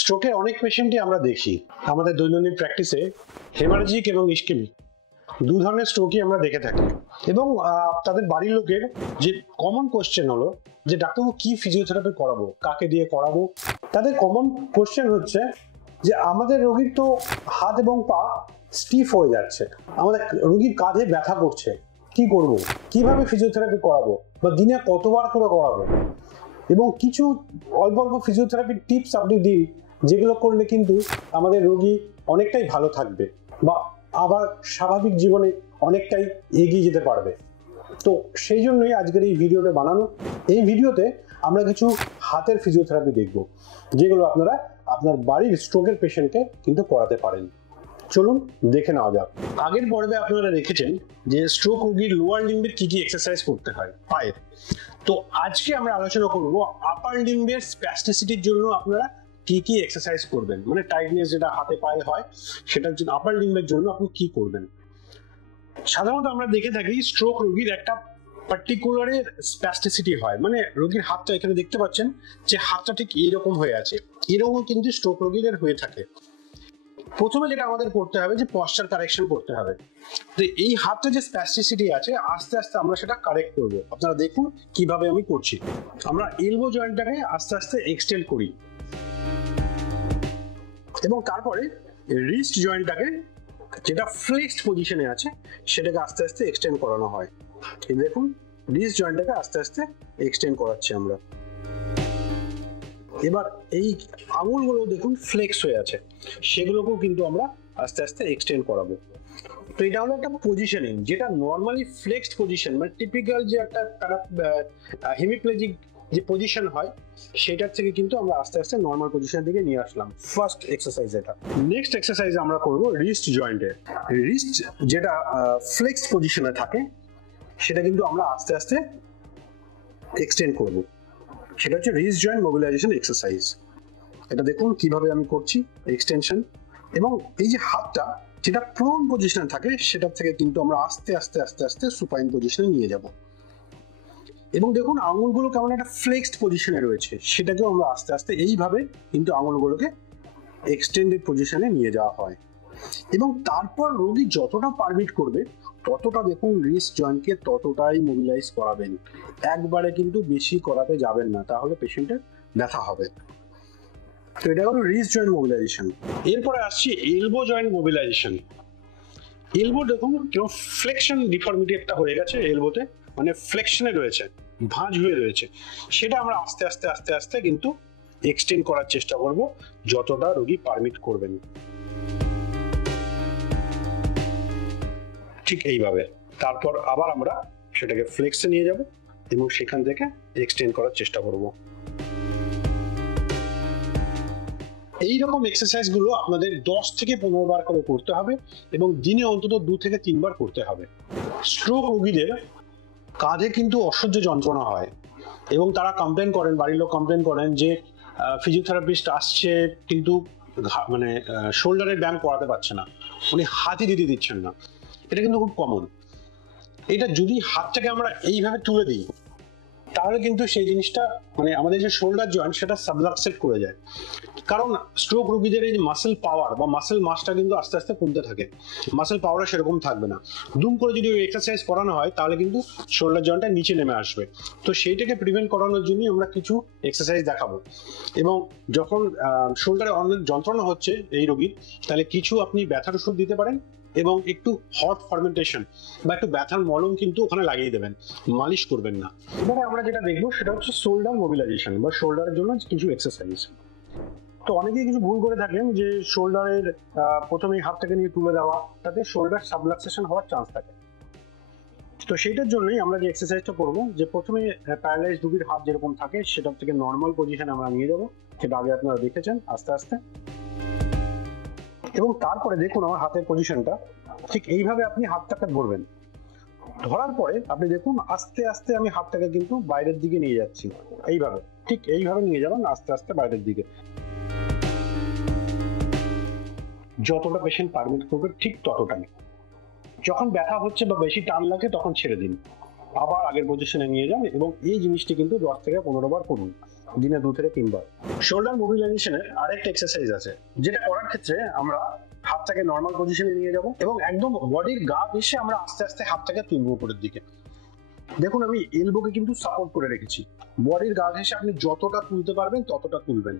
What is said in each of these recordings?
স্ট্রোকের অনেক পেশেন্টই আমরা দেখি আমাদের দৈনন্দিন প্র্যাকটিসে হেমারেজিক এবং ইসকেমিক দু ধরনের স্ট্রোকই আমরা দেখে থাকি। এবং তাদের বাড়ির লোকের যে কমন কোশ্চেন হলো যে ডাক্তারবাবু কি ফিজিওথেরাপি করাবো, কাকে দিয়ে করাবো। তাদের কমন কোশ্চেন হচ্ছে যে আমাদের রোগীর তো হাত এবং পা স্টিফ হয়ে যাচ্ছে, আমাদের রোগীর কাঁধে ব্যথা করছে, কি করব, কিভাবে ফিজিওথেরাপি করাবো বা দিনে কতবার করে করাবো, এবং কিছু অল্প অল্প ফিজিওথেরাপির টিপস আপনি দিন যেগুলো করলে কিন্তু আমাদের রোগী অনেকটাই ভালো থাকবে বা আবার স্বাভাবিক জীবনে অনেকটাই এগিয়ে যেতে পারবে। তো সেই জন্যই আজকের এই ভিডিওটা বানানো। এই ভিডিওতে আমরা কিছু হাতের ফিজিওথেরাপি দেখব যেগুলো আপনারা আপনার বাড়ির স্ট্রোকের পেশেন্টকে কিন্তু করাতে পারেন। চলুন দেখে নেওয়া যাক। আগের পর্বে আপনারা দেখেছেন যে স্ট্রোক রোগীর লোয়ার লিম্বের কি কি এক্সারসাইজ করতে হয় পায়ের। তো আজকে আমরা আলোচনা করব আপার লিম্বের স্প্যাস্টিসিটির জন্য আপনারা কি কি এক্সারসাইজ করবেন, মানে টাইটনেস যেটা হাতে পায়ে হয় সেটার জন্য আপার লিম্বের জন্য আপনি কি করবেন। সাধারণত আমরা দেখে থাকি স্ট্রোক রোগীর একটা পার্টিকুলারের স্প্যাস্টিসিটি হয়, মানে রোগীর হাতটা এখানে দেখতে পাচ্ছেন যে হাতটা ঠিক এইরকম হয়ে আছে, এরকম কিন্তু স্ট্রোক রোগীদের হয়ে থাকে। প্রথমে যেটা আমাদের করতে হবে যে পশ্চার কারেকশন করতে হবে। তো এই হাতটা যে স্প্যাস্টিসিটি আছে আস্তে আস্তে আমরা সেটা কারেক্ট করব। আপনারা দেখুন কিভাবে আমি করছি। আমরা এলবো জয়েন্টটাকে আস্তে আস্তে এক্সটেন্ড করি এবং তারপরে রিস্ট জয়েন্টটাকে যেটা ফ্লেক্সড পজিশনে আছে সেটাকে আস্তে আস্তে এক্সটেন্ড করানো হয়। এই দেখুন রিস্ট জয়েন্টটাকে আস্তে আস্তে এক্সটেন্ড করাচ্ছি আমরা। এবার এই আঙুলগুলো দেখুন ফ্লেক্স হয়ে আছে, সেগুলোকেও কিন্তু আমরা আস্তে আস্তে এক্সটেন্ড করাবো। তো এটা হলো একটা পজিশনিং যেটা নর্মালি ফ্লেক্সড পজিশন, মানে টিপিক্যাল যে একটা হেমিপ্লেজিক যে পজিশন হয় সেটার থেকে কিন্তু আমরা আস্তে আস্তে নর্মাল পজিশনের দিকে নিয়ে আসলাম। ফার্স্ট এক্সারসাইজ এটা। নেক্সট এক্সারসাইজ আমরা করব রিস্ট জয়েন্টের। রিস্ট যেটা ফ্লেক্সড পজিশনে থাকে সেটা কিন্তু আমরা আস্তে আস্তে এক্সটেন্ড করব। সেটা হচ্ছে রিস্ট জয়েন্ট মোবিলাইজেশন এক্সারসাইজ। এটা দেখুন কিভাবে আমি করছি এক্সটেনশন, এবং এই যে হাতটা যেটা প্রোন পজিশনে থাকে সেটার থেকে কিন্তু আমরা আস্তে আস্তে আস্তে আস্তে সুপাইন পজিশনে নিয়ে যাব। এবং দেখুন আঙুলগুলো কেমন একটা ফ্লেক্সড পজিশনে রয়েছে, সেটাকেও আমরা আস্তে আস্তে এইভাবে কিন্তু আঙুলগুলোকে এক্সটেন্ডেড পজিশনে নিয়ে যাওয়া হয়। এবং তারপর রোগী যতটা পারমিট করবে ততটা দেখুন রিস্ট জয়েন্টকে ততটাই মোবিলাইজ করাবেন। একবারে কিন্তু বেশি করাতে যাবেন না, তাহলে পেশেন্টের ব্যথা হবে। তো এটা হলো রিস্ট জয়েন্ট মোবিলাইজেশন। এরপরে আসছি এলবো জয়েন্ট মোবিলাইজেশন। এলবো দেখুন কেউ ফ্লেকশন ডিফর্মিটি একটা হয়ে গেছে এলবোতে, মানে ফ্লেকশনে রয়েছে, ভাঁজ হয়ে রয়েছে, সেটা আমরা আস্তে আস্তে আস্তে আস্তে কিন্তু এক্সটেন্ড করার চেষ্টা করব যতটা রোগী পারমিট করবেন। ঠিক এইভাবে তারপর আবার আমরা সেটাকে ফ্লেক্সে নিয়ে যাব এবং সেখান থেকে এক্সটেন্ড করার চেষ্টা করব। এইরকম এক্সারসাইজ গুলো আপনাদের 10 থেকে 15 বার করে করতে হবে এবং দিনে অন্তত 2 থেকে 3 বার করতে হবে। স্ট্রোক রোগীদের কাঁধে কিন্তু অসহ্য যন্ত্রণা হয় এবং তারা কমপ্লেন করেন, বাড়ির লোক কমপ্লেন করেন যে ফিজিওথেরাপিস্ট আসছে কিন্তু মানে শোল্ডারের ব্যায়াম করাতে পারছে না, উনি হাতই দিতে দিচ্ছেন না। এটা কিন্তু খুব কমন। এটা যদি হাতটাকে আমরা এইভাবে তুলে দিই তাহলে কিন্তু সেই জিনিসটা মানে আমাদের যে শোল্ডার জয়েন্ট সেটা সাবলাক্সেট করে যায়, কারণ স্ট্রোক রোগীদের এই মাসেল পাওয়ার বা মাসেল মাসটা কিন্তু আস্তে আস্তে কমতে থাকে, মাসেল পাওয়ার সেরকম থাকবে না। দুম করে যদি এক্সারসাইজ করানো হয় তাহলে কিন্তু শোল্ডার জয়েন্টটা নিচে নেমে আসবে। তো সেইটাকে প্রিভেন্ট করানোর জন্যই আমরা কিছু এক্সারসাইজ দেখাবো। এবং যখন শোল্ডারে অনেক যন্ত্রণা হচ্ছে এই রোগীর, তাহলে কিছু আপনি ব্যথার ওষুধ দিতে পারেন এবং একটু হট ফার্মেন্টেশন বা একটু ব্যথার মলম কিন্তু ওখানে লাগিয়ে দেবেন, মালিশ করবেন না। এবারে আমরা যেটা দেখবো সেটা হচ্ছে শোল্ডার মোবিলাইজেশন বা শোল্ডারের জন্য কিছু এক্সারসাইজ। তো অনেকেই কিছু ভুল করে থাকেন যে শোল্ডারের প্রথমে হাতটাকে নিয়ে তুলে দেওয়া, তাতে শোল্ডার সাবলাক্সেশন হওয়ার চান্স থাকে। তো সেইটার জন্যই আমরা যে এক্সারসাইজটা করবো যে প্রথমে প্যারালাইজ রোগীর হাত যেরকম থাকে সেটার থেকে নর্মাল পজিশনে আমরা নিয়ে যাবো, সেটা আগে আপনারা দেখেছেন আস্তে আস্তে। এবং তারপরে দেখুন আমার হাতের পজিশনটা ঠিক এইভাবে আপনি হাতটাকে ধরবেন। ধরার পরে আপনি দেখুন আস্তে আস্তে আমি হাতটাকে কিন্তু বাইরের দিকে নিয়ে যাচ্ছি, এইভাবে ঠিক এইভাবে নিয়ে যাবেন আস্তে আস্তে বাইরের দিকে। যতটা পেশেন্ট পারমিট করবে ঠিক ততটাই। যখন ব্যথা হচ্ছে বা বেশি টান লাগে তখন ছেড়ে দিন, আবার আগের পজিশনে নিয়ে যান এবং এই জিনিসটি কিন্তু 10 থেকে 15 বার করুন। দিনে 2 থেকে 3 বার। শোল্ডার মোবিলাইজেশনের আরেকটা এক্সারসাইজ আছে, যেটা করার ক্ষেত্রে আমরা হাতটাকে নর্মাল পজিশনে নিয়ে যাব এবং একদম বডির গা ঘেঁষে আমরা আস্তে আস্তে হাতটাকে তুলবো উপরের দিকে। দেখুন আমি এলবোকে কিন্তু সাপোর্ট করে রেখেছি, বডির গা ঘেঁষে আপনি যতটা তুলতে পারবেন ততটা তুলবেন,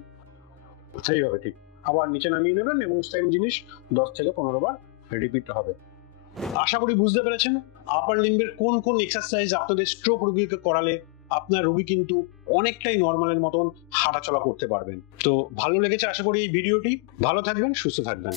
সেইভাবে ঠিক। আবার নিচে নামিয়ে নেবেন এবং সেম জিনিস 10 থেকে 15 বার রিপিট হবে। আশা করি বুঝতে পেরেছেন আপার লিম্বের কোন কোন এক্সারসাইজ আপনাদের স্ট্রোক রোগীকে করালে আপনার রোগী কিন্তু অনেকটাই নর্মালের মতন হাঁটাচলা করতে পারবেন। তো ভালো লেগেছে আশা করি এই ভিডিওটি। ভালো থাকবেন, সুস্থ থাকবেন।